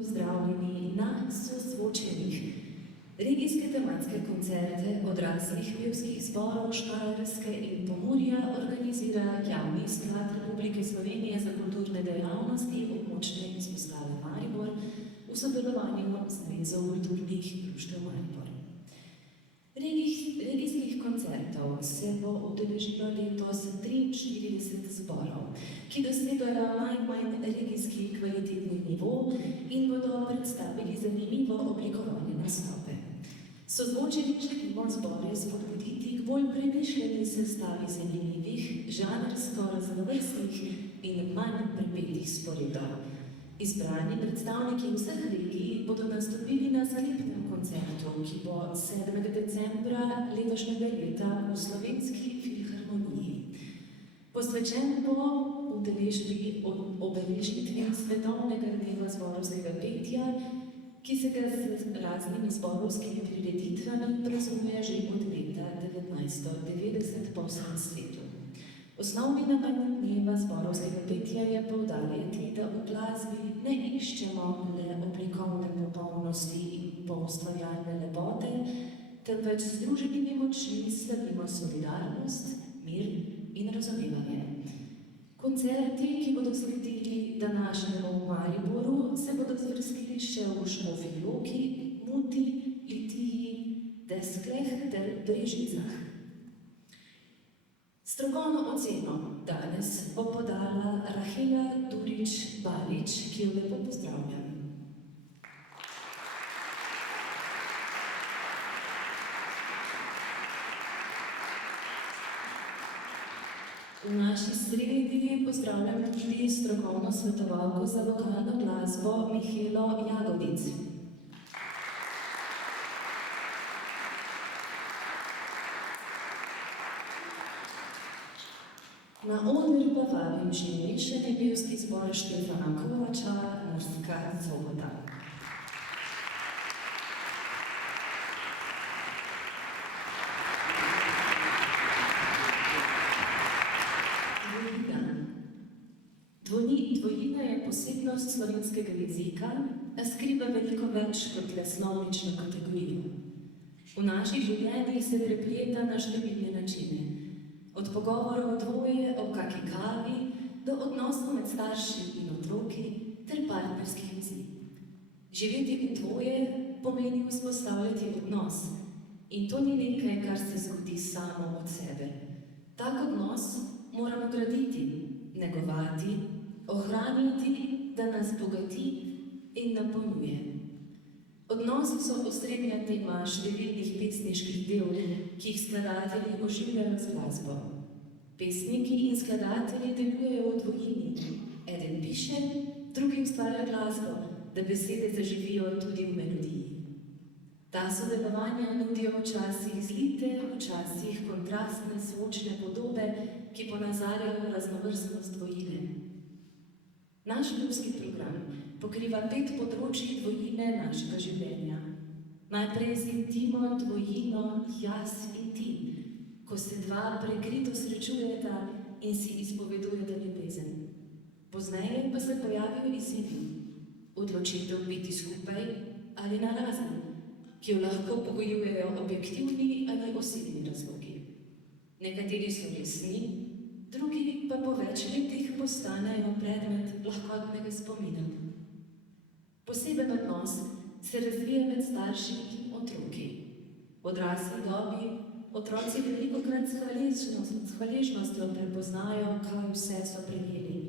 Pozdravljeni na sozvočenih. Regijske tematske koncerte odraslih pevskih zborov Štajerske in Pomurja organizira Javni sklad Republike Slovenije za kulturne dejavnosti območne izpostave Maribor v sodelovanju z Zvezo kulturnih društev Maribor. Regijskih koncertov se bo udeležilo letos 43 zborov, ki dosegajo najmanj regijski kvalitetni nivo in bodo predstavili zanimivo oblikovane nastope. Sozvočeni želimo zbore spodbuditi k bolj premišljeni sestavi zanimivih, žanrsko raznovrstnih in manj prepetih sporedov. Izbrani predstavniki vseh regij bodo nastopili na sklepnem koncertu, ki bo 7. decembra letošnjega leta v Slovenski filharmoniji. Posvečen bo udeležbi obeležitvi svetovnega dneva zborovskega petja, ki se ga z raznimi zborovskimi prireditvami praznuje že od leta 1990 po vsem svetu. Osnovni namen dneva zborovskega petja je poudarjati, da v glasbi ne iščemo le oblikovne popolnosti in poustvarjalne lepote, temveč z združenimi močmi slavimo solidarnost, mir in razumevanje. Koncerti, ki bodo sledili današnjemu v Mariboru, se bodo zvrstili še v Škofji Loki, Muti, Litiji, Deskleh ter Brežicah. Strokovno oceno danes bo podala Rahela Durič-Balič, ki jo lepo pozdravljam. V naši sredi pozdravljam tudi strokovno svetovalko za vokalno glasbo Mihelo Jagodic. Na oder pa vabim že mešani pevski zbor Štefana Kovača, Morska Sobota. Dvojina je posebnost slovenskega jezika, a skriva veliko več kot le slovnično kategorijo. V naših življenjih se prepleta na številne načine. Od pogovorov dvoje ob kaki kavi do odnosov med starši in otroki ter partnerskih vezi. Živeti v dvoje pomeni vzpostavljati odnos in to ni nekaj, kar se zgodi samo od sebe. Tak odnos moramo graditi, negovati, ohranjati, da nas bogati in napolnjuje. Odnosi so osrednja tema številnih pesniških del, ki jih skladatelji oživljajo z glasbo. Pesniki in skladatelji delujejo v dvojini. Eden piše, drugi ustvarja glasbo, da besede zaživijo tudi v melodiji. Ta sodelovanja nudijo včasih zlite, včasih kontrastne zvočne podobe, ki ponazarjajo raznovrstnost dvojine. Naš pevski program pokriva 5 področij dvojine našega življenja. Najprej z intimo dvojino jaz in ti, ko se dva prekrito srečujeta in si izpovedujeta ljubezen. Pozneje pa se pojavijo izzivi, odločitev biti skupaj ali narazen, ki jo lahko pogojujejo objektivni ali osebni razlogi. Nekateri so resni, drugi pa po več letih postanejo predmet lahkotnega spomina. Poseben odnos se razvija med starši in otroki. V odrasli dobi otroci velikokrat s hvaležnostjo prepoznajo, kaj vse so prejeli.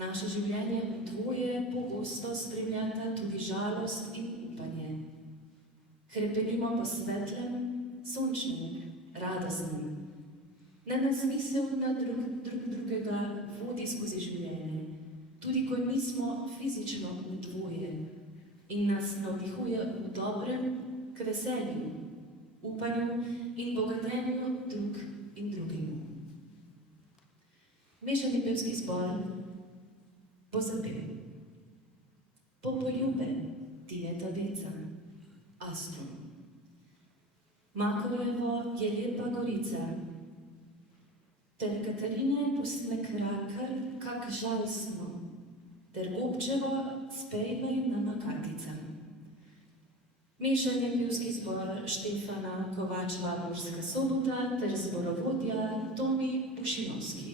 Naše življenje v dvoje pogosto spremljata tudi žalost in upanje. Hrepenimo po svetlem, sončnem, radostnem. Ne nas misel na drugega vodi skozi življenje, tudi ko nismo fizično v dvoje in nas navdihuje v dobrem k veselju, upanju in bogatenju drug in drugemu. Mešani pevski zbor bo zapel Po poljube Tineta Beca, Astro. Makovejo je lepa gorica, ter Katarine pustne krakar, kak žalostno, ter Gobčevo spevaju nama Katica. Mešani pevski zbor Štefana Kovačeva Murska Sobota ter zborovodja Tomi Pušinovski.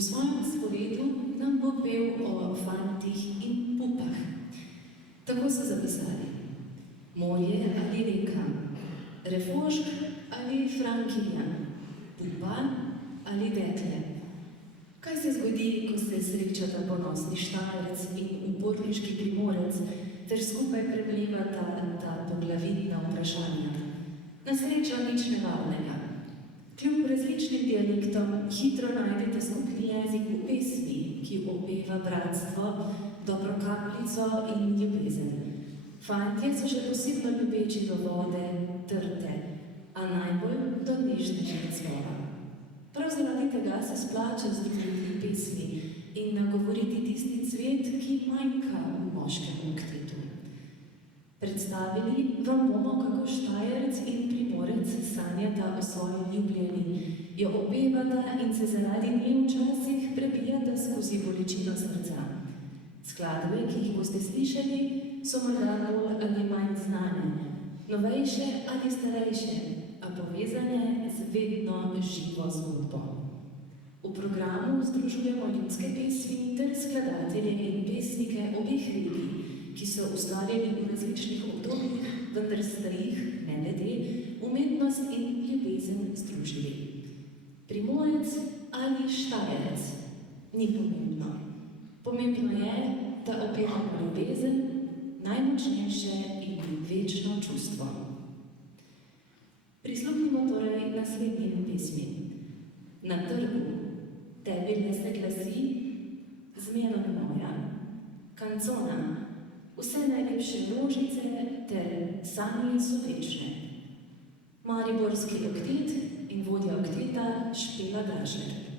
V svojem spovedu nam bo pel o fantih in pupah. Tako so zapisali: morje ali reka, refošk ali frankinja, pupa ali dekle. Kaj se zgodi, ko se srečata ponosni Štajerec in uporniški Primorec ter skupaj preplivata ta poglavitna vprašanja? Na srečo nič nevarnega. Kljub različnim dialektom hitro najdete skupni jezik v pesmi, ki opeva bratstvo, dobro kapljico in ljubezen. Fantje so še posebno ljubeči do vode, trte, a najbolj do nežnejšega slova. Prav zaradi tega se splača združiti pesmi in nagovoriti tisti cvet, ki manjka v moškem oktetu. Predstavili vam bomo, kako Štajerec in Primorec sanjata o svoji ljubljeni, jo opevata in se zaradi nje včasih prebijata skozi bolečino srca. Skladbe, ki jih boste slišali, so morda bolj ali manj znane, novejše ali starejše, a povezane z vedno živo zgodbo. V programu združujemo ljudske pesmi ter skladatelje in pesnike obeh regij, ki so ustvarjali v različnih obdobjih, vendar sta jih, ne glede, umetnost in ljubezen združili. Primorec ali Štajerec? Ni pomembno. Pomembno je, da opevamo ljubezen, najmočnejše in večno čustvo. Prisluhnimo torej naslednjim pesmim. Na trgu, tebi ne se glasi, zmena moja, kancona, vse najlepše rožice ter sanje so večne. Mariborski oktet in vodja okteta Špela Dražner.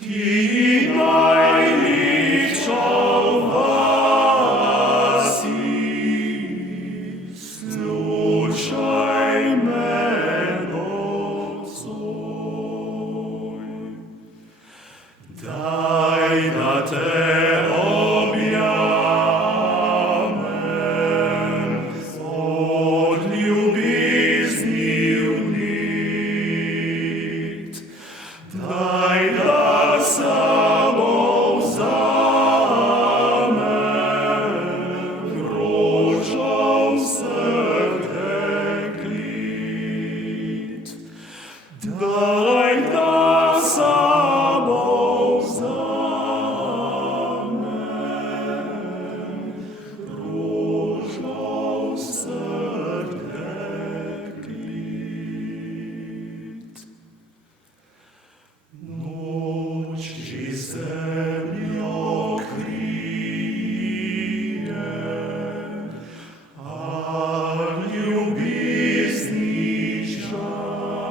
Die Heilig schau Daj da samo vzamem rožnav srdek lit. Noč že zemljo krije, a ljubezni žal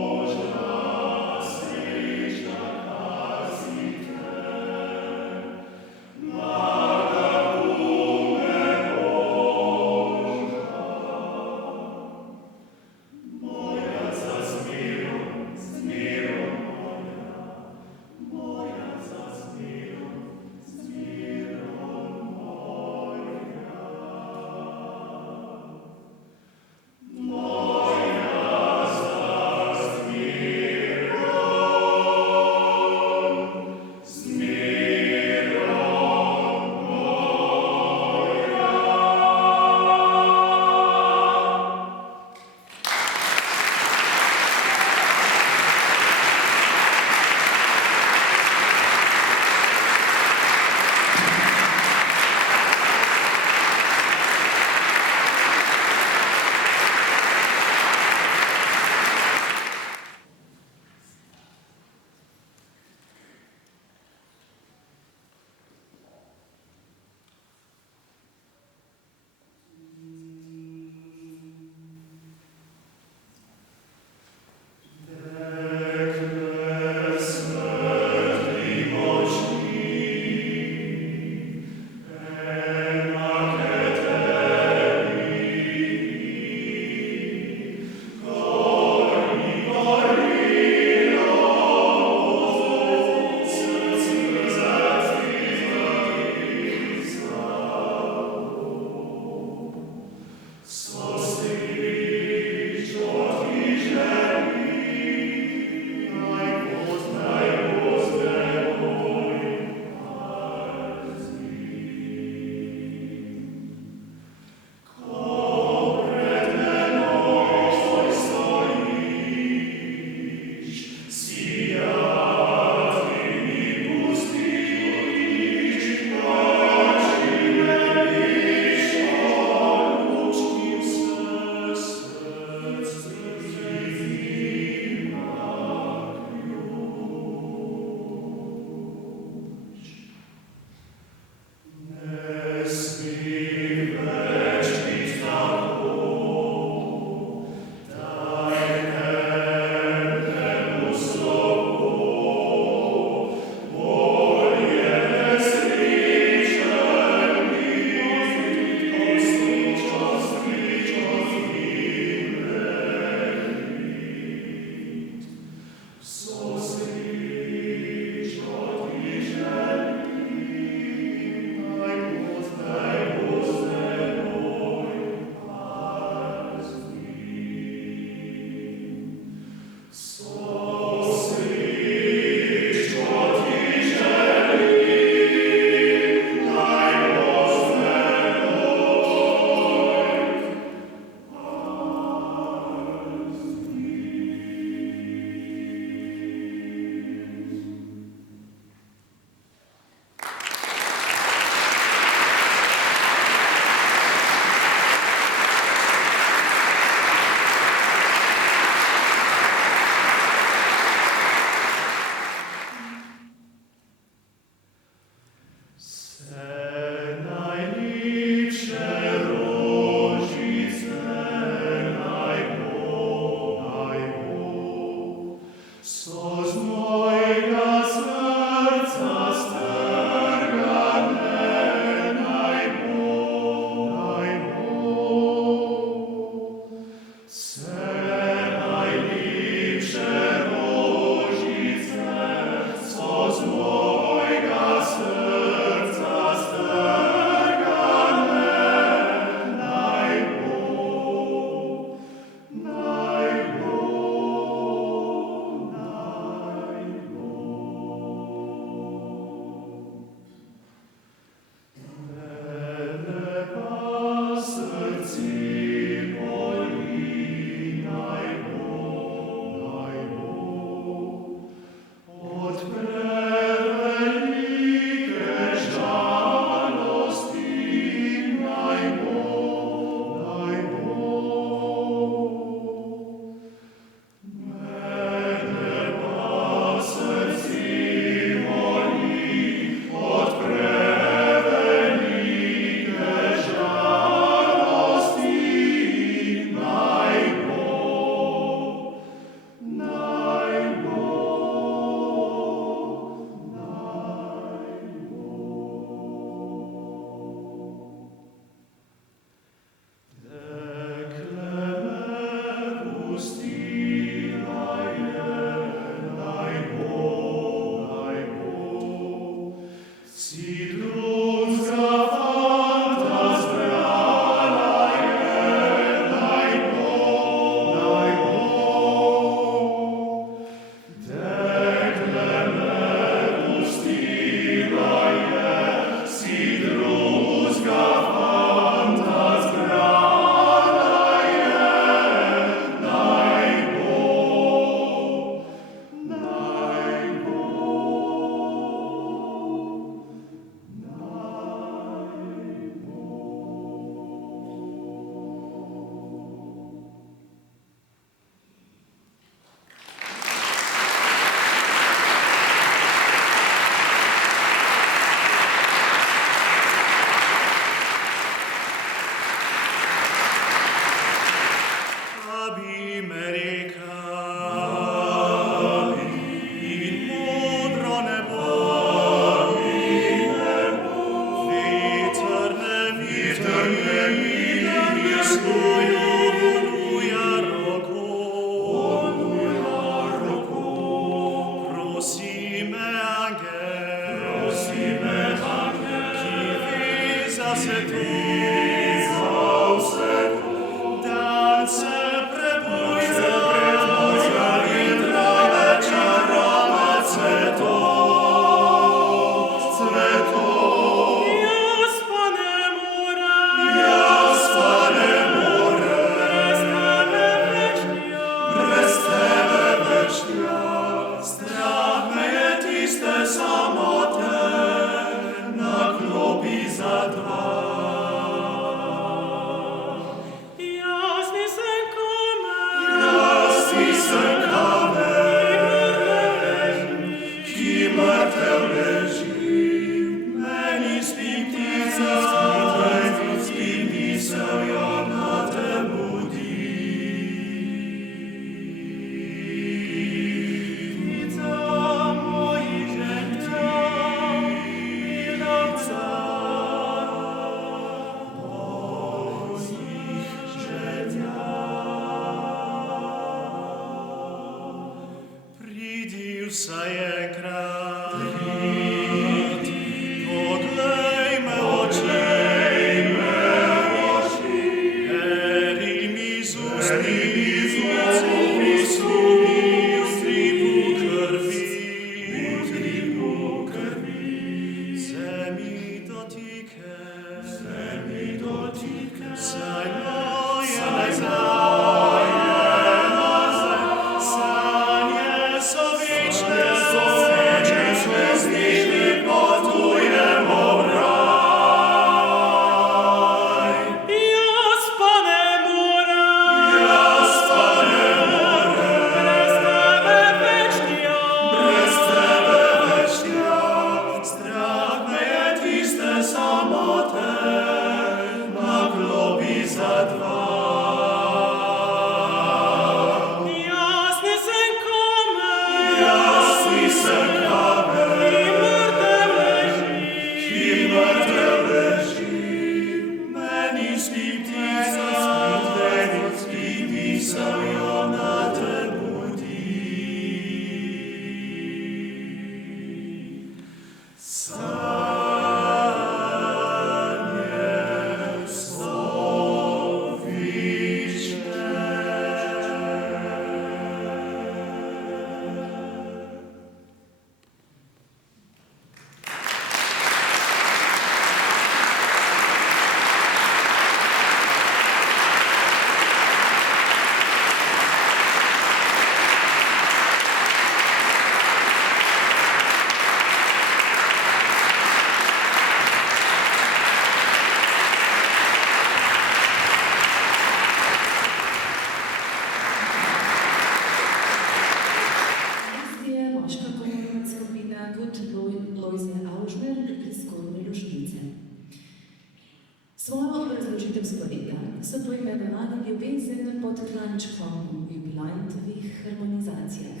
Svojo razložitev spoveda so poimenovali ljubezen pod klančkom v jubilejnih harmonizacijah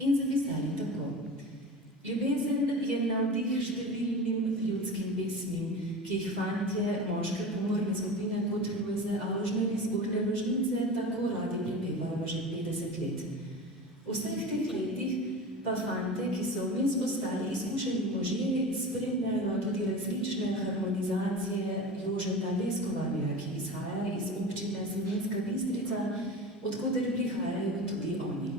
in zapisali tako. Ljubezen je navdih številnim ljudskim pesmim, ki jih fantje moške pomorne skupine kot Lojze Avžner iz Buhne Rožnice tako radi prepevajo že 50 let. V vseh teh letih pa fante, ki so vmes postali izkušeni možje, spremljajo tudi različne harmonizacije Jožeta Leskovarja, ki izhaja iz občine Slovenska Bistrica, odkoder prihajajo tudi oni.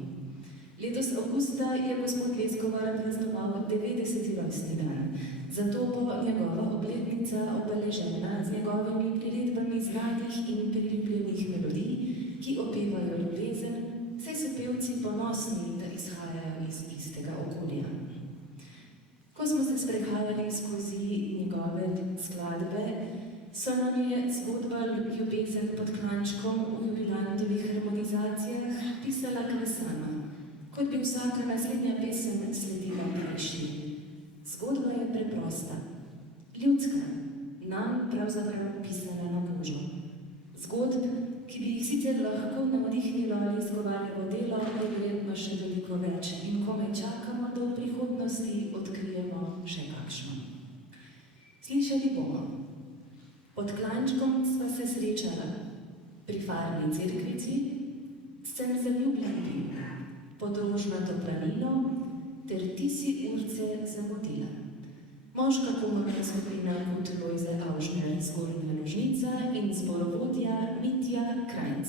Letos avgusta je gospod Leskovar praznoval 90. rojstni dan, zato bo njegova obletnica obeležena z njegovimi priredbami znanih in priljubljenih melodij, ki opevajo ljubezen, saj so pevci ponosni, da izhajajo iz istega okolja. Ko smo se sprehajali skozi njegove skladbe, so nam je zgodba ljubezen pod klančkom v jubilejnih harmonizacijah pisala klesana, kot bi vsaka naslednja pesem sledila prejšnji. Zgodba je preprosta, ljudska, nam pravzaprav pisana na kožo. Zgodb, ki bi jih sicer lahko navdihnilo Leskovarjevo delo, je verjetno še veliko več in komaj čakamo, da v prihodnosti odkrijemo še kakšno. Slišali bomo. Pod klančkom sva se srečala, pri farni cerkvici, sem zaljubljeni, pod rožnato planino, ter ti si urce zamudila. Moška komorna skupina kot Lojze Avžner Zgornja Rožnica in zborovodja Mitja Krajnc.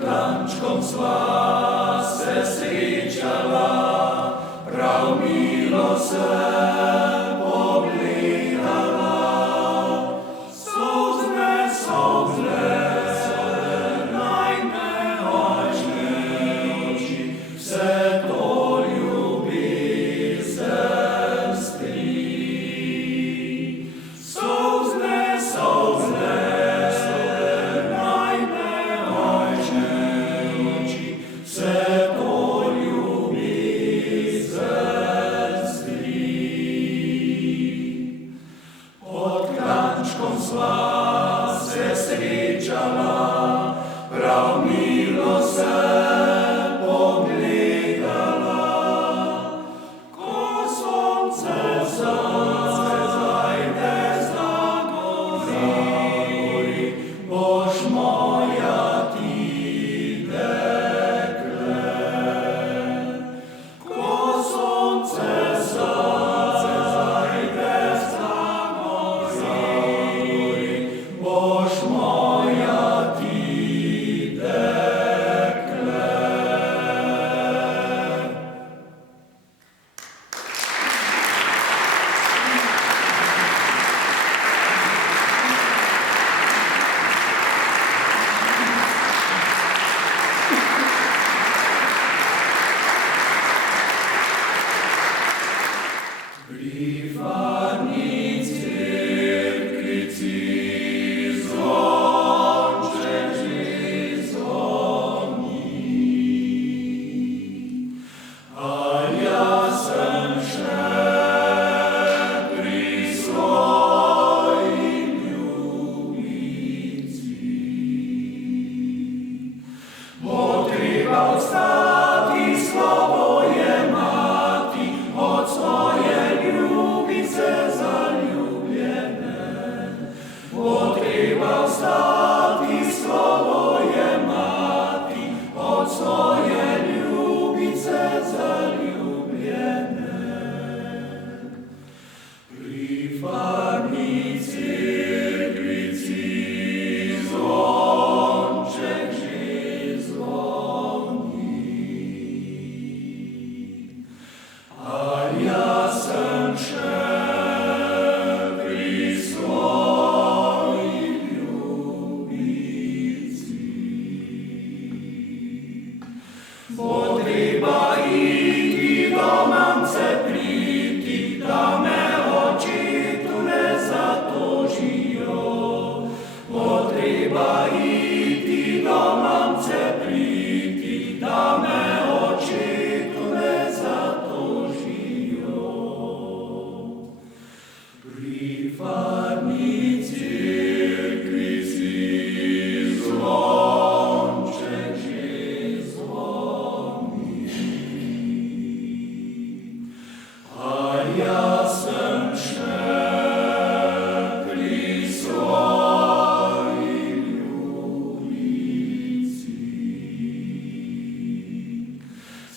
Klančkom sva se srečala, prav milo se pogledala. Solzne, najne očne oči, vse to ljubezen stri. Solzne, vse to ljubezen stri. Pod klančkom sva se srečala, prav milo se pogledala. Ko sonce zajde za gori, boš moja ti.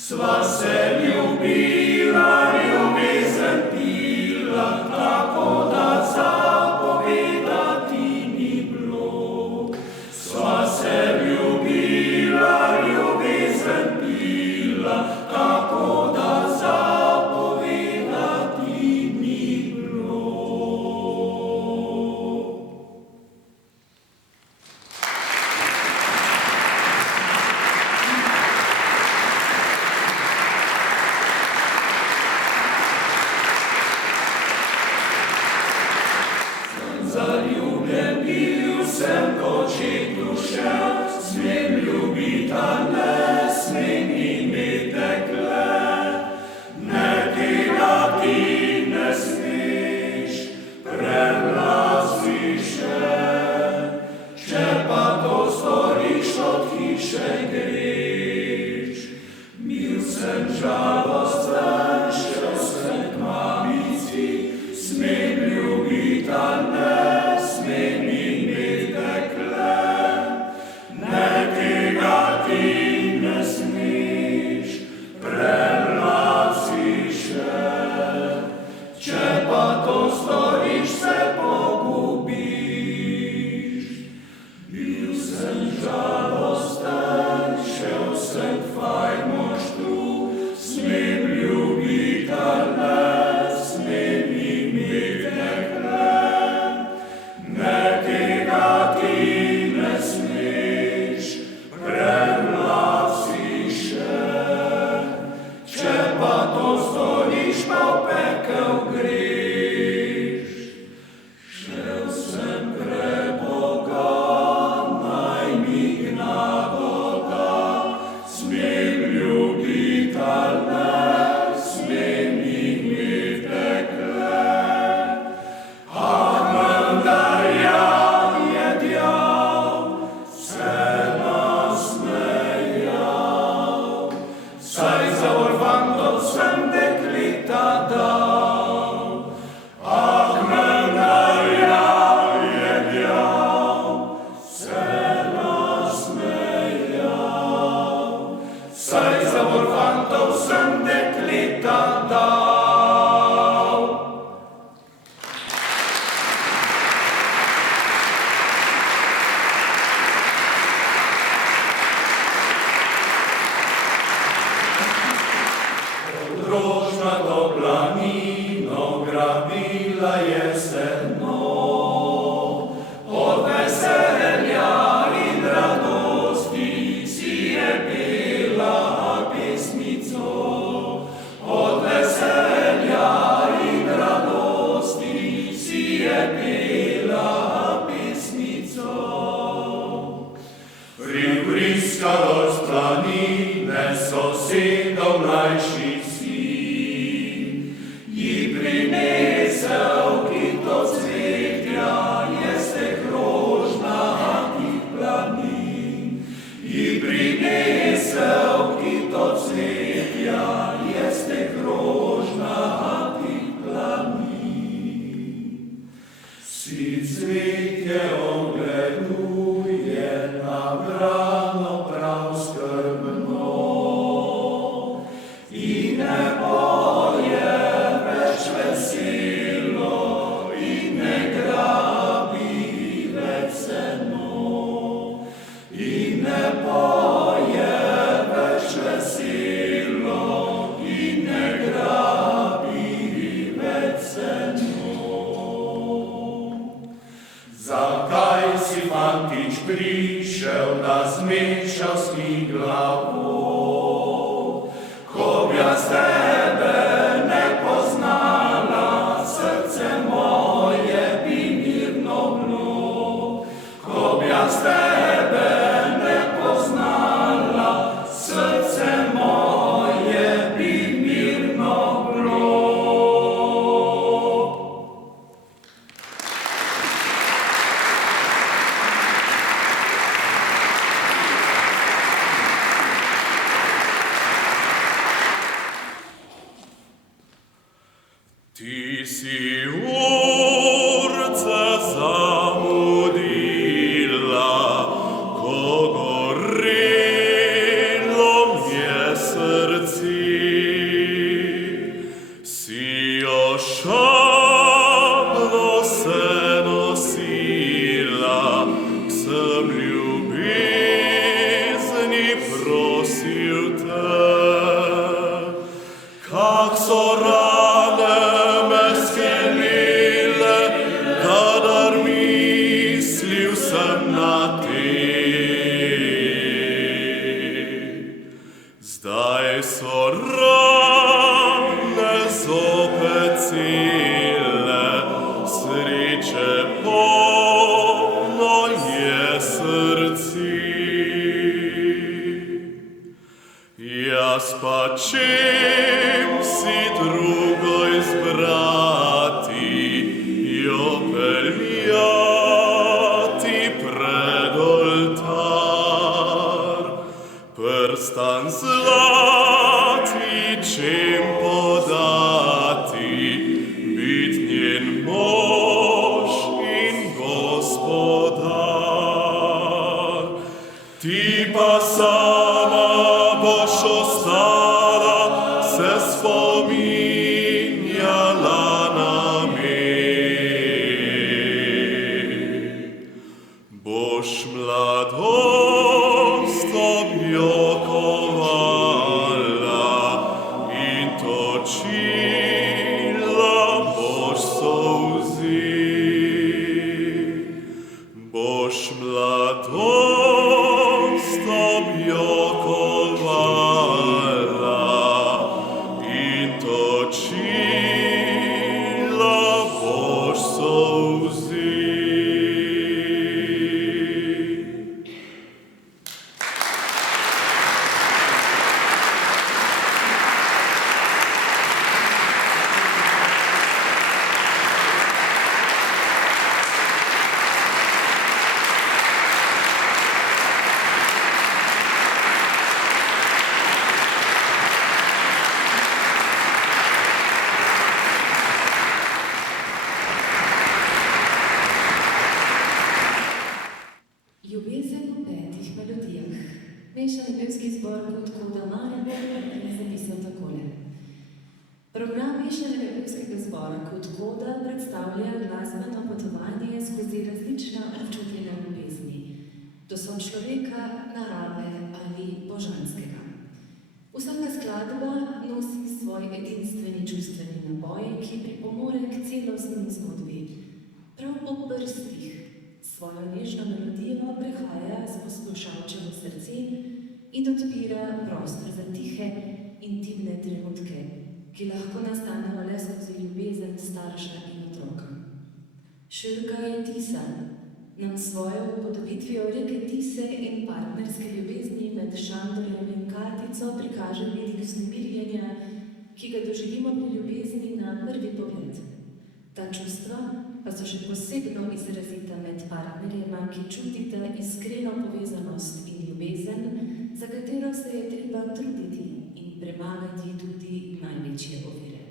Sva se ljubila, ljubezen pila, tako da zapovedati ni bilo. Sva se ljubila, ljubezen pila, tako da zapovedati ni bilo. Zaljubljen bil sem, ko očetu šel, smem ljubiti, a ne smem imeti dekle. Ne tega ti ne smeš, prelazi še, če pa to storiš, od hiše greš. Bil sem žalosten, šel sem k mamici, smem ljubiti, a ne je ogleduje na brano prav skrbno i ne boje več veselo i ne grabi več seno i ne boje več veselo i ne grabi več seno. Zakaj si fantič prišel, da zmešal si glavo? Ko bi jaz tebe ne poznala, srce moje bi mirno bilo. Ko bi jaz tebe ne poznala, srce moje bi mirno bilo. Ti si urce zamudila, ko gorelo mje srci. Si ošabno se nosila, k sem ljubezni prosil te. Kak so rane me skelile, kadar mislil sem na te. Zdaj so rane zopet cele, sreče polno je srci. Jaz pa čem si drugo izbrati, jo peljati pred oltar. Prstan zlati čem podati, bit njen mož in gospodar. Ti pa sama boš ostala, se spominjala na me. Boš mladost objokovala in točila boš solzi. Boš mladost objokovala in točila boš solzi. Ljubezen v petih melodijah. Mešani pevski zbor Kot Koda Maribor je zapisal takole. Program mešanega pevskega zbora Kot Koda predstavlja glasbeno potovanje skozi različna občutljiva ljubezni do sočloveka, narave ali božanskega. Vsaka skladba nosi svoj edinstveni čustveni naboj, ki pripomore k celostni zgodbi. Prav po prstih svojo nežno melodijo prehaja z poslušalčevo srce in odpira prostor za tihe, intimne trenutke, ki lahko nastanejo le skozi ljubezen starša in otroka. Šilka je Tisa nam svojo upodobitvijo reke Tise in partnerske ljubezni med Šandorjem in Katico prikaže vidik vznemirjenja, ki ga doživimo pri ljubezni na prvi pogled. Ta čustva pa so še posebno izrazita med partnerjema, ki čutita iskreno povezanost in ljubezen, za katero se je treba truditi in premagati tudi največje ovire.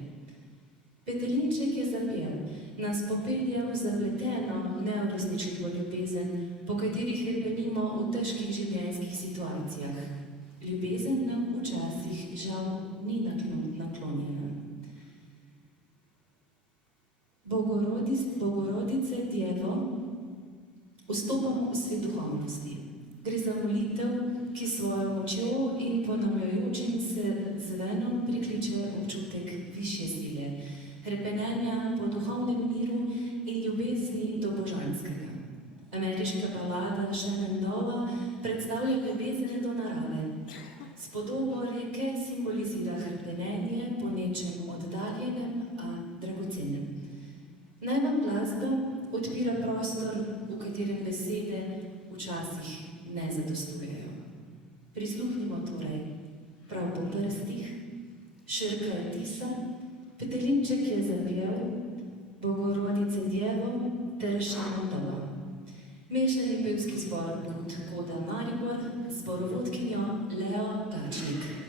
Petelinček je zapel nas popelje v zapleteno, neuresničljivo ljubezen, po katerih hrepenimo v težkih življenjskih situacijah. Ljubezen nam včasih žal ni naklonjena. Bogorodice Djevo, vstopamo v svet duhovnosti. Gre za molitev, ki svojo močjo in ponavljajočim se zvenom prikliče občutek višje sile, hrepenenja po duhovnem miru in ljubezni do božanskega. Ameriška balada Shenandoah predstavlja ljubezen do narave. S podobo reke simbolizira hrepenenje po nečem oddaljenem, a dragocenem. Naj vam glasba odpira prostor, v katerem besede včasih ne zadostujejo. Prisluhnimo torej prav po prstih, Šrka je tisa, petelinček je zapel, Bogorodice Djevo ter Shenandoah. Mešani pevski zbor kot Koda Maribor, zborovodkinjo Leo Gačnik.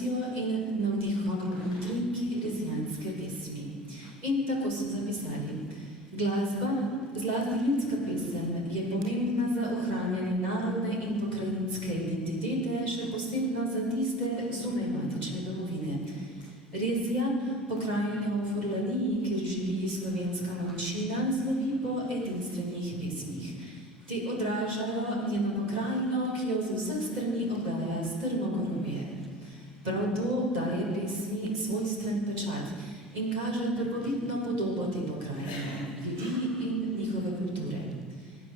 inspiracijo in navdihom utrinki rezijanske pesmi. In tako so zapisali. Glasba, zlasti ljudska pesem, je pomembna za ohranjanje narodne in pokrajinske identitete, še posebno za tiste zunaj matične domovine. Rezija, pokrajina v Furlaniji, kjer živi slovenska manjšina, slovi po edinstvenih pesmih. Te odražajo njeno pokrajino, ki jo z vseh strani obdaja strmo gorovje. Prav to daje pesmi svojstven pečat in kaže prvobitno podobo te pokrajine, ljudi in njihove kulture.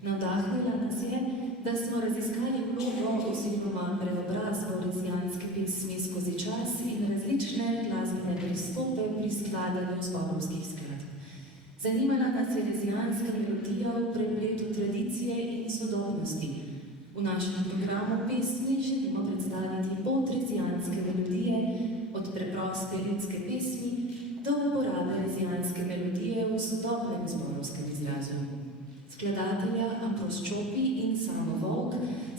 Navdahnila nas je, da smo raziskali vlogo oziroma preobrazbo rezijanske pesmi skozi čas in različne glasbene pristope pri skladanju zborovskih skladb. Zanimala nas je rezijanska melodija v prepletu tradicije in sodobnosti. V našem programu pesmi želimo predstaviti pot rezijanske melodije, od preproste ljudske pesmi do uporabe rezijanske melodije v sodobnem zborovskem izrazu. Skladatelja Ambrož Čopi in Samo Volk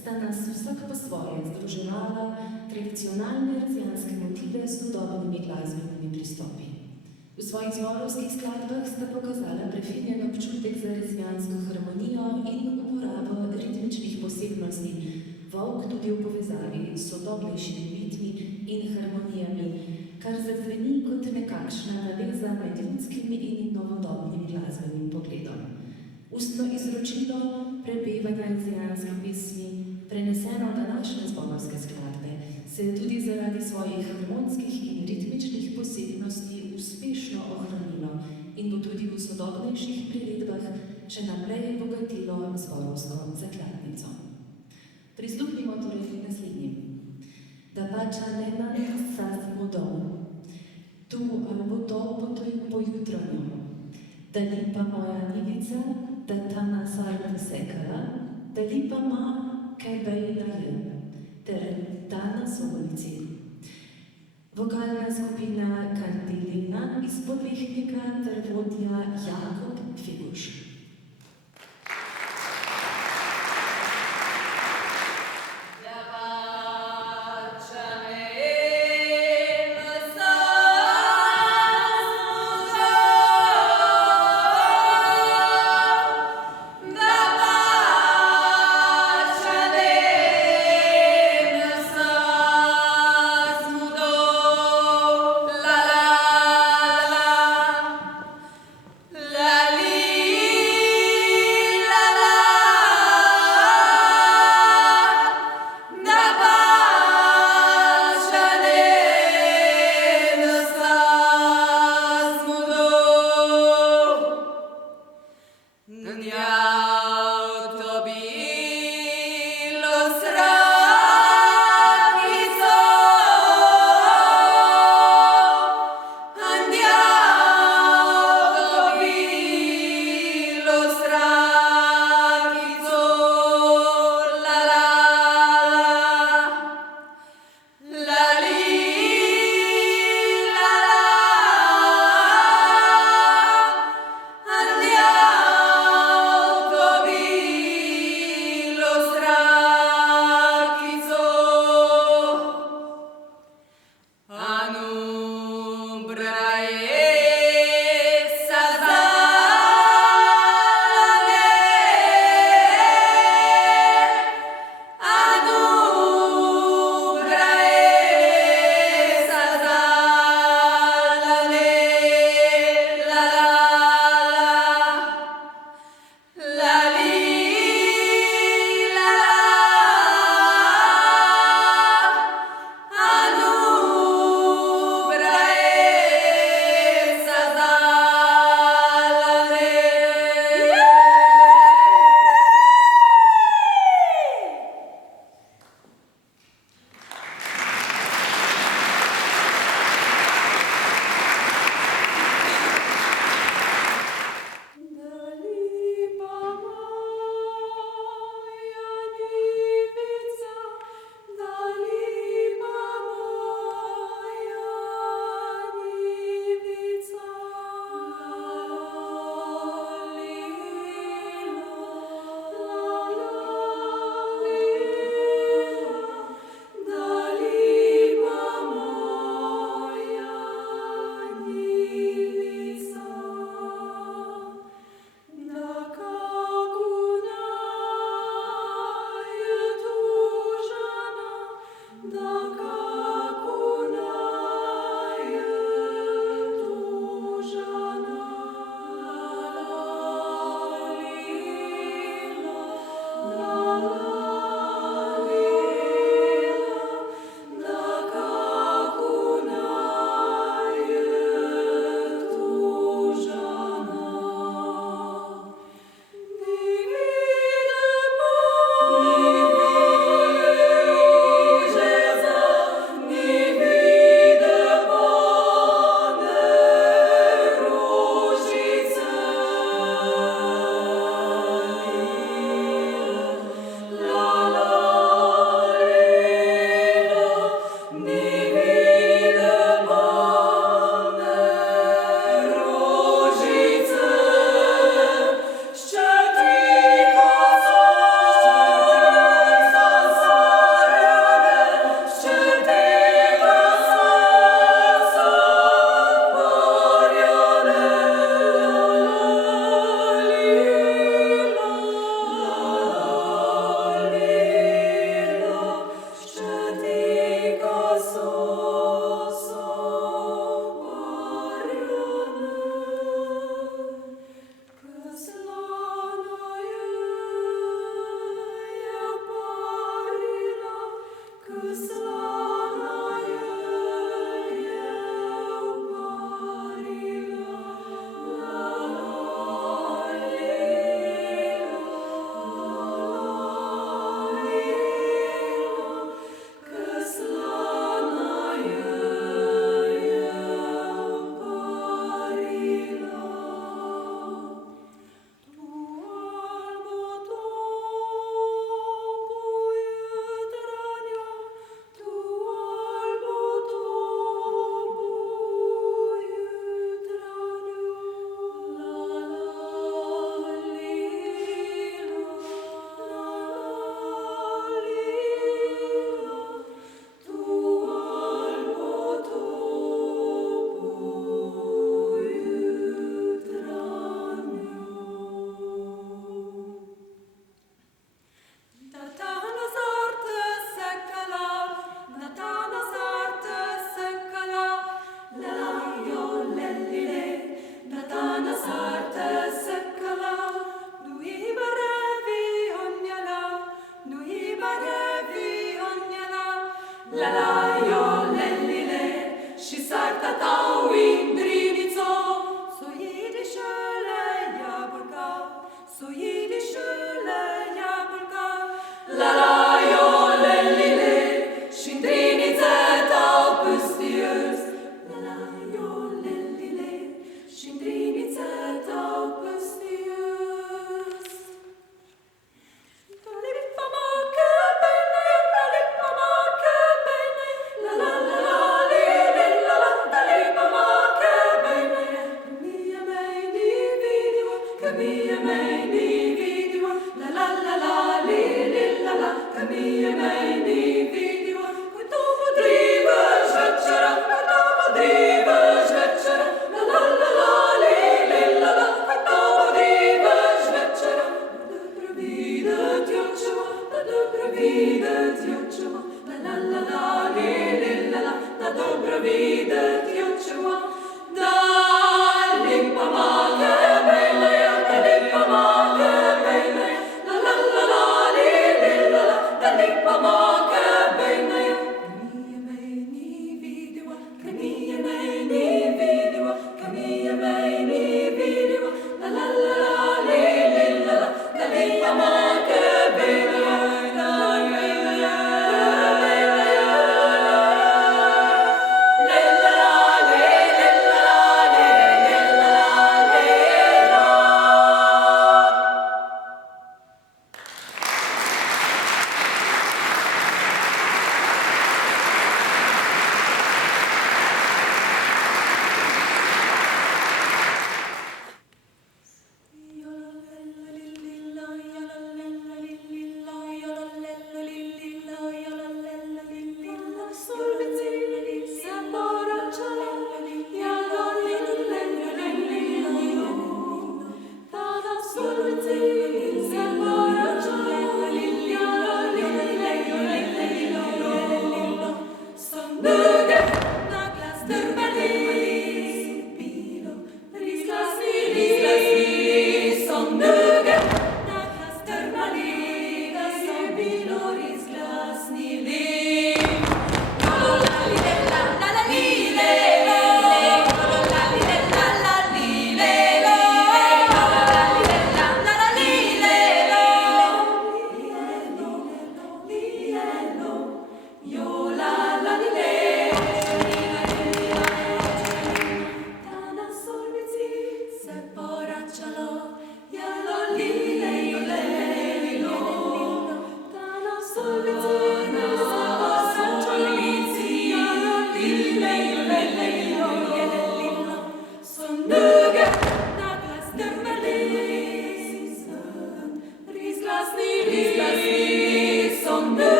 sta nas vsak po svoje združevala tradicionalne rezijanske motive s sodobnimi glasbenimi pristopi. V svojih zborovskih skladbah sta pokazala prefinjen občutek za rezijansko harmonijo in uporabo ritmičnih posebnosti, Volk tudi v povezavi s sodobnejšimi ritmi in harmonijami, kar zazveni kot nekakšna naveza med ljudskimi in novodobnim glasbenim pogledom. Ustno izročilo prepevanja rezijanske pesmi, preneseno v današnje zborovske skladbe, se je tudi zaradi svojih harmonskih in ritmičnih posebnosti uspešno ohranilo in bo tudi v sodobnejših priredbah še naprej bogatilo zborovsko zakladnico. Prisluhnimo torej naslednjim. Da pača ne nam sasimo dol, tu ali bo to pojutranjo, da lipa moja nivica, da ta nasar nasekala, da lipa ma, kaj bejna je, ter ta nas ulici. Vokalna skupina Kandelina iz Podlehnika ter vodja Jakob Figuš. so jiddischele jabulka, la la jo lelile, shindrinice taupestius, la la jo lelile, shindrinice taupestius. Talipamake bene, la la la la li li la la, talipamake bene, mia meini video, la la la la li li la la, mia meini video, kto podriveš večera, la la la la li li la la, kto podriveš večera, da dobro videti očeva, la la la la li li la la, da dobro videti očeva, da lipamake bene, la la la la li li la la, da lipamake bene, mia meini video, la la la la li li la la, da lipamake bene.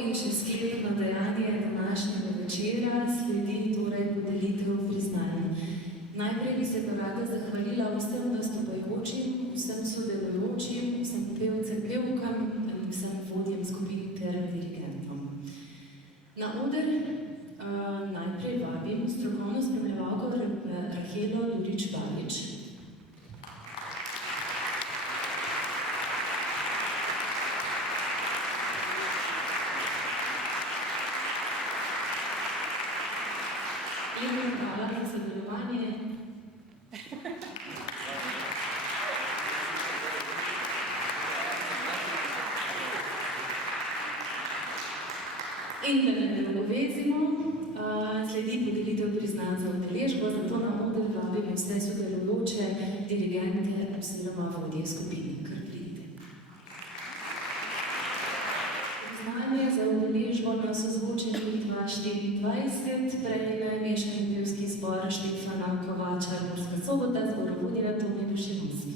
In še sklepno dejanje današnjega večera sledi torej podelitev priznanj. Najprej bi se pa rada zahvalila vsem nastopajočim, vsem sodelujočim, vsem pevcem, pevkam, vsem vodjem skupin ter dirigentom. Na oder najprej vabim strokovno spremljevalko Rahelo Lurič-Balič. lepa hvala za sodelovanje. In da ne dolgovezimo, sledi podelitev priznanj za udeležbo, zato na oder vabimo vse sodelujoče dirigente oziroma vodje skupine. Kar pridite. Priznanje za udeležbo na sozvočenju 2024 prejme mešani pevski zbor Štefana Kovača Murska Sobota, zborovodja Tone Duševinski.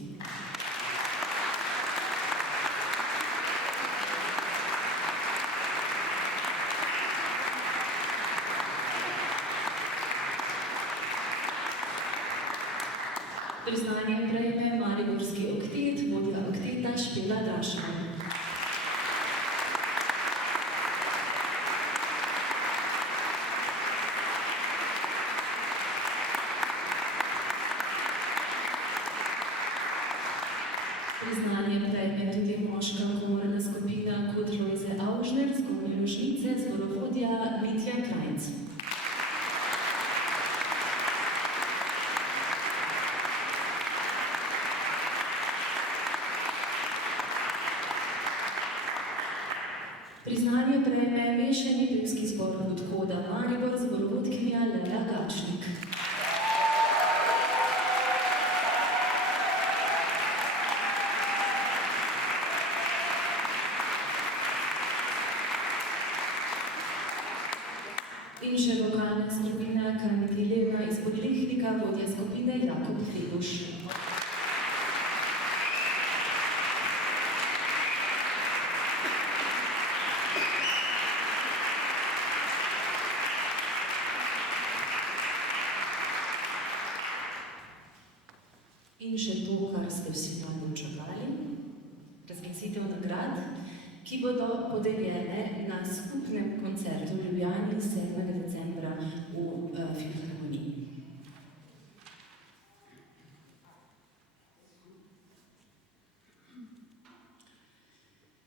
Priznanje prejme Mariborski oktet, vodja okteta Špela Draška. Priznanje prejme tudi moška komorna skupina Kod Lojze Aužner, Zgornje Rožnice, zborovodja Mitja Krajnc. Priznanje prejme mešani pevski zbor Odhoda Maribor, zborovodkinja Lea Gačnik. In še vokalna skupina Kantileva iz Podlehnika, vodja skupine Jakob Feguš. In še to, kar ste vsi najbolj čakali, razglasitev nagrad, ki bodo podeljene na skupnem koncertu v Ljubljani 7. decembra v Filharmoniji.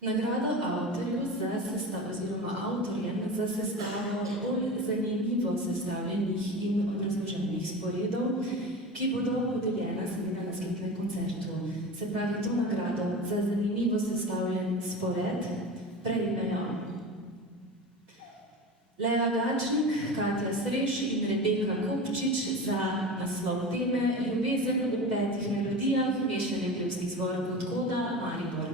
Nagrado avtorju za sestavo oziroma avtorjem za sestavo bolj zanimivo sestavljenih in obrazloženih sporedov, ki bodo podeljena seveda na sklepnem koncertu. Se pravi, to nagrado za zanimivo sestavljen spored prejmejo Lea Gačnik, Katja Sreš in Rebeka Kopčič za naslov teme Ljubezen v 5 melodijah, mešanje pevskih zborov Odhoda Maribor.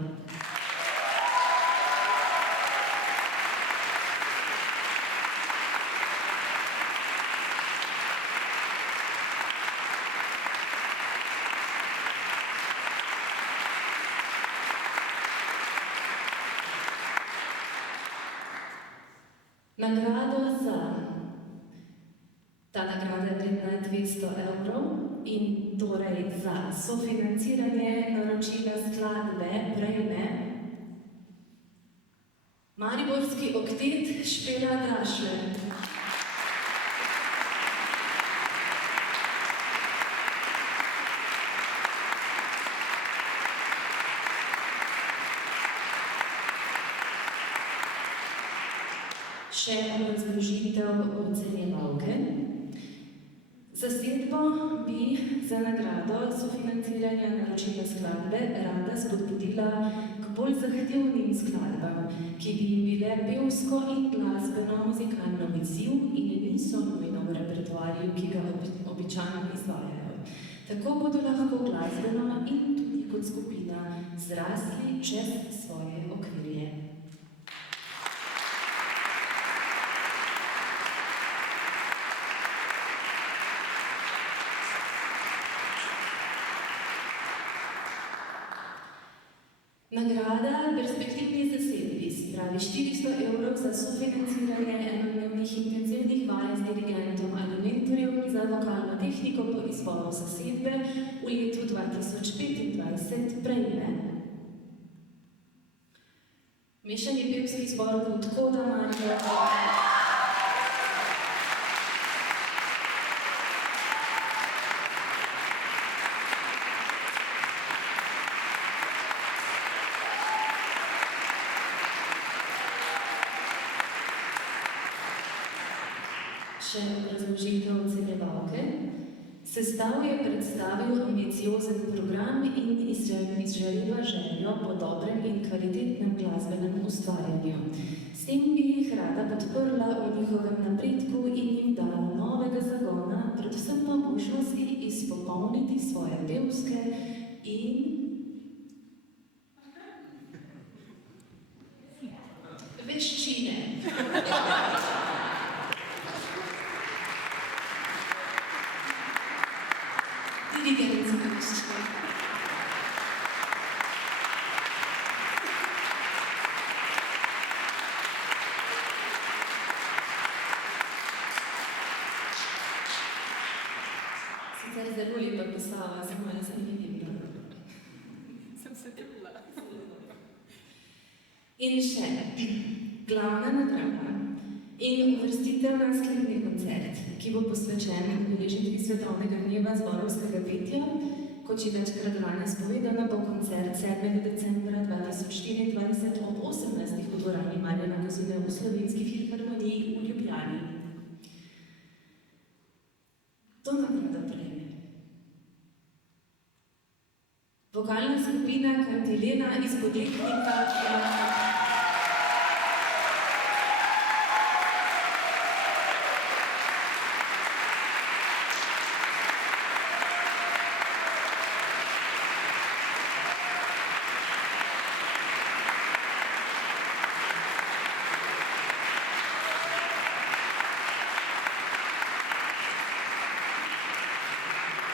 Nagrado za ta nagrada je vredna 200 evrov in torej za sofinanciranje naročila skladbe prejme Mariborski oktet Špela Drašle. Še razložitev ocenjevalke. Zasedbo bi za nagrado sofinanciranja naročila skladbe rada spodbudila k bolj zahtevnim skladbam, ki bi jim bile pevsko in glasbeno-muzikalno izziv in niso nujno v repertoarju, ki ga običajno izvajajo. Tako bodo lahko glasbeno in tudi kot skupina zrasli čez svoje okvirje. Nagrada perspektivni zasedbi, se pravi 400 evrov za sofinanciranje enodnevnih intenzivnih vaj z dirigentom ali mentorjem za vokalno tehniko po izboru zasedbe v letu 2025 prejme mešani pevski zbor Odhoda Maribor. Še razložitev ocenjevalke. Sestav je predstavil ambiciozen program in izžareva željo po dobrem in kvalitetnem glasbenem ustvarjanju. S tem bi jih rada podprla v njihovem napredku in jim dala novega zagona, predvsem pa možnosti izpopolniti svoje pevske in veščine. Dirigenza veščine. Sicer zelo lepa postava, samo jaz sem ne vidim. Sem se tepla. In še, glavna nagrada in uvrstitev na sklepni koncert, ki bo posvečen obeležitvi svetovnega dneva zborovskega petja. Kot že večkrat danes povedano, bo koncert 7. decembra 2024 ob 18. v dvorani Marjana Kozine v Slovenski filharmoniji v Ljubljani. To nagrado prejme vokalna skupina Kantilena iz Podleknika.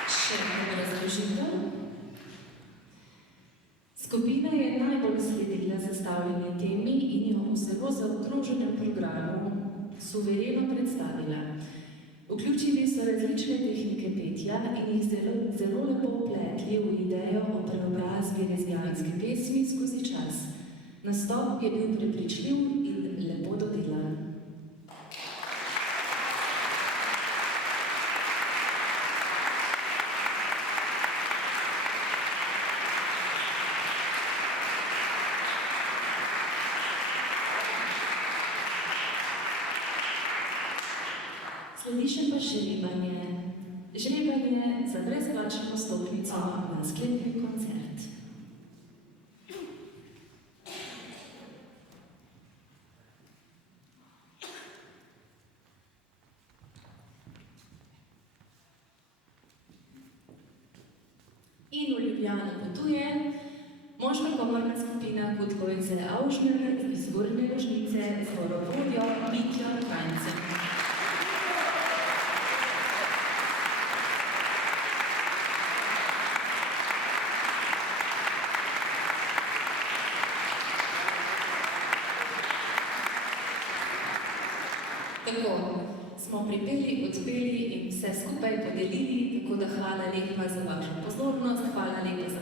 Še ena razložitev. Skupina je najbolj sledila zastavljeni temi in jo v zelo zaokroženem programu suvereno predstavila. Vključili so različne tehnike petja in jih zelo lepo vpletli v idejo o preobrazbi lezbijanske pesmi skozi čas. Nastop je bil prepričljiv in lepo dodelan. Sledi še pa žrebanje za brezplačno vstopnico na sklepni koncert. In v Ljubljano potuje moška komorna skupina Kutkovice Auschner iz Gornje Rožnice z zborovodjo Mitjo Krajncem. Tako smo pripeli, odpeli in vse skupaj podelili, tako da hvala lepa za vašo pozornost, hvala lepa za